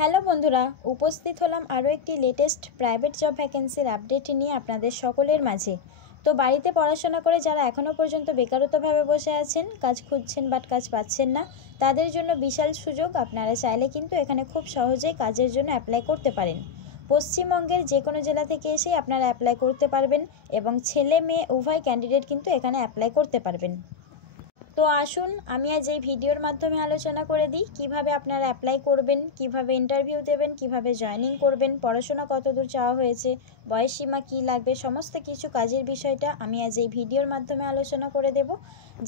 Hello বন্ধুরা, উপস্থিত হলাম আরও একটি লেটেস্ট প্রাইভেট জব ভ্যাকেন্সির আপডেট নিয়ে আপনাদের সকলের মাঝে। তো বাড়িতে পড়াশোনা করে যারা এখনও পর্যন্ত বেকারত্বভাবে বসে আছেন, কাজ খুঁজছেন বাট কাজ পাচ্ছেন না, তাদের জন্য বিশাল সুযোগ। আপনারা চাইলে কিন্তু এখানে খুব সহজেই কাজের জন্য অ্যাপ্লাই করতে পারেন। পশ্চিমবঙ্গের যে কোনো জেলা থেকে এসেই আপনারা অ্যাপ্লাই করতে পারবেন এবং ছেলে মেয়ে উভয় ক্যান্ডিডেট কিন্তু এখানে অ্যাপ্লাই করতে পারবেন। তো আসুন আমি আজ এই ভিডিওর মাধ্যমে আলোচনা করে দিই কিভাবে আপনারা অ্যাপ্লাই করবেন, কিভাবে ইন্টারভিউ দেবেন, কিভাবে জয়েনিং করবেন, পড়াশোনা কতদূর চাওয়া হয়েছে, বয়সসীমা কী লাগবে, সমস্ত কিছু কাজের বিষয়টা আমি আজ এই ভিডিওর মাধ্যমে আলোচনা করে দেব।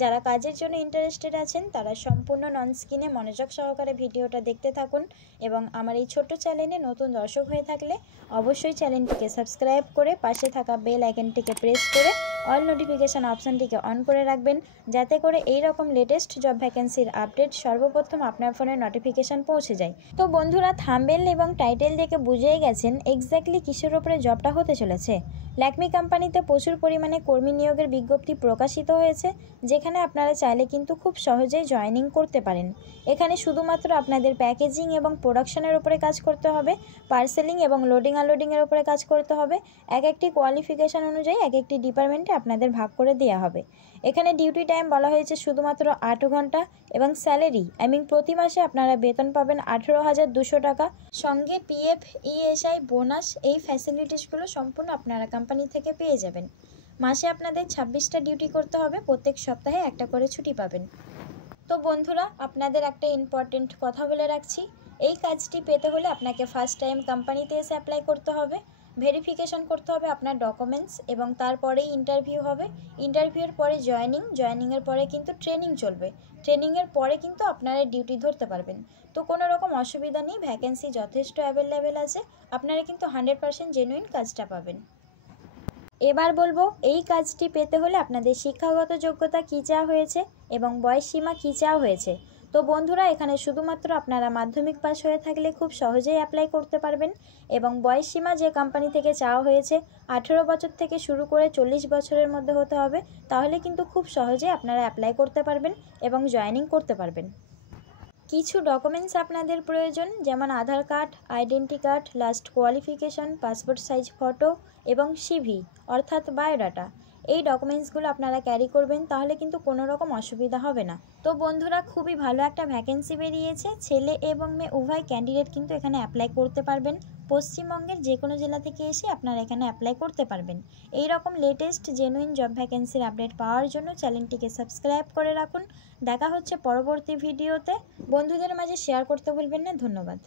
যারা কাজের জন্য ইন্টারেস্টেড আছেন তারা সম্পূর্ণ নন স্ক্রিনে মনোযোগ সহকারে ভিডিওটা দেখতে থাকুন এবং আমার এই ছোট্ট চ্যানেলে নতুন দর্শক হয়ে থাকলে অবশ্যই চ্যানেলটিকে সাবস্ক্রাইব করে পাশে থাকা বেল আইকনটিকে প্রেস করে অল নোটিফিকেশান অপশানটিকে অন করে রাখবেন, যাতে করে এই রকম লেটেস্ট জব ভ্যাকেন্সির আপডেট সর্বপ্রথম আপনার ফোনে নোটিফিকেশান পৌঁছে যায়। তো বন্ধুরা, থাম্বনেল এবং টাইটেল দেখে বুঝেই গেছেন এক্স্যাক্টলি কিসের ওপরে জবটা হতে চলেছে। ল্যাকমি কোম্পানিতে প্রচুর পরিমাণে কর্মী নিয়োগের বিজ্ঞপ্তি প্রকাশিত হয়েছে, যেখানে আপনারা চাইলে কিন্তু খুব সহজেই জয়েনিং করতে পারেন। এখানে শুধুমাত্র আপনাদের প্যাকেজিং এবং প্রোডাকশনের ওপরে কাজ করতে হবে, পার্সেলিং এবং লোডিং আনলোডিংয়ের ওপরে কাজ করতে হবে। এক একটি কোয়ালিফিকেশান অনুযায়ী এক একটি ডিপার্টমেন্টে আপনাদের ভাগ করে দেওয়া হবে। এখানে ডিউটি টাইম বলা হয়েছে শুধুমাত্র 8 ঘন্টা এবং স্যালারি প্রতি মাসে আপনারা বেতন পাবেন 18,200 টাকা। সঙ্গে পিএফ, ইএসআই, বোনাস এই ফ্যাসিলিটিসগুলো সম্পূর্ণ আপনারা কোম্পানি থেকে পেয়ে যাবেন। মাসে আপনাদের 26টা ডিউটি করতে হবে, প্রত্যেক সপ্তাহে একটা করে ছুটি পাবেন। তো বন্ধুরা, আপনাদের একটা ইম্পর্টেন্ট কথা বলে রাখছি, এই কাজটি পেতে হলে আপনাকে ফার্স্ট টাইম কোম্পানিতে এসে অ্যাপ্লাই করতে হবে, ভেরিফিকেশন করতে হবে আপনার ডকুমেন্টস এবং তারপরেই ইন্টারভিউ হবে। ইন্টারভিউর পরে জয়েনিংয়ের পরে কিন্তু ট্রেনিং চলবে। ট্রেনিংয়ের পরে কিন্তু আপনারা ডিউটি ধরতে পারবেন। তো কোনো রকম অসুবিধা নেই, ভ্যাকেন্সি যথেষ্ট অ্যাভেলেবেল আছে, আপনারা কিন্তু 100% জেনুইন কাজটা পাবেন। এবার বলবো এই কাজটি পেতে হলে আপনাদের শিক্ষাগত যোগ্যতা কী চাওয়া হয়েছে এবং বয়সসীমা কী চাওয়া হয়েছে। তো বন্ধুরা, এখানে শুধুমাত্র আপনারা মাধ্যমিক পাস হয়ে থাকলে খুব সহজেই অ্যাপ্লাই করতে পারবেন এবং বয়সসীমা যে কোম্পানি থেকে চাওয়া হয়েছে 18 বছর থেকে শুরু করে 40 বছরের মধ্যে হতে হবে, তাহলে কিন্তু খুব সহজেই আপনারা অ্যাপ্লাই করতে পারবেন এবং জয়েনিং করতে পারবেন। কিছু ডকুমেন্টস আপনাদের প্রয়োজন, যেমন Aadhaar card, identity card, last qualification, passport size photo এবং সিভি অর্থাৎ বায়োডাটা। এই ডকুমেন্টসগুলো আপনারা ক্যারি করবেন, তাহলে কিন্তু কোনো রকম অসুবিধা হবে না। তো বন্ধুরা, খুবই ভালো একটা ভ্যাকেন্সি বেরিয়েছে, ছেলে এবং মেয়ে উভয় ক্যান্ডিডেট কিন্তু এখানে অ্যাপ্লাই করতে পারবেন। পশ্চিমবঙ্গের যে কোনো জেলা থেকে এসে আপনারা এখানে অ্যাপ্লাই করতে পারবেন। এই রকম লেটেস্ট জেনুইন জব ভ্যাকেন্সির আপডেট পাওয়ার জন্য চ্যানেলটিকে সাবস্ক্রাইব করে রাখুন। দেখা হচ্ছে পরবর্তী ভিডিওতে। বন্ধুদের মাঝে শেয়ার করতে ভুলবেন না। ধন্যবাদ।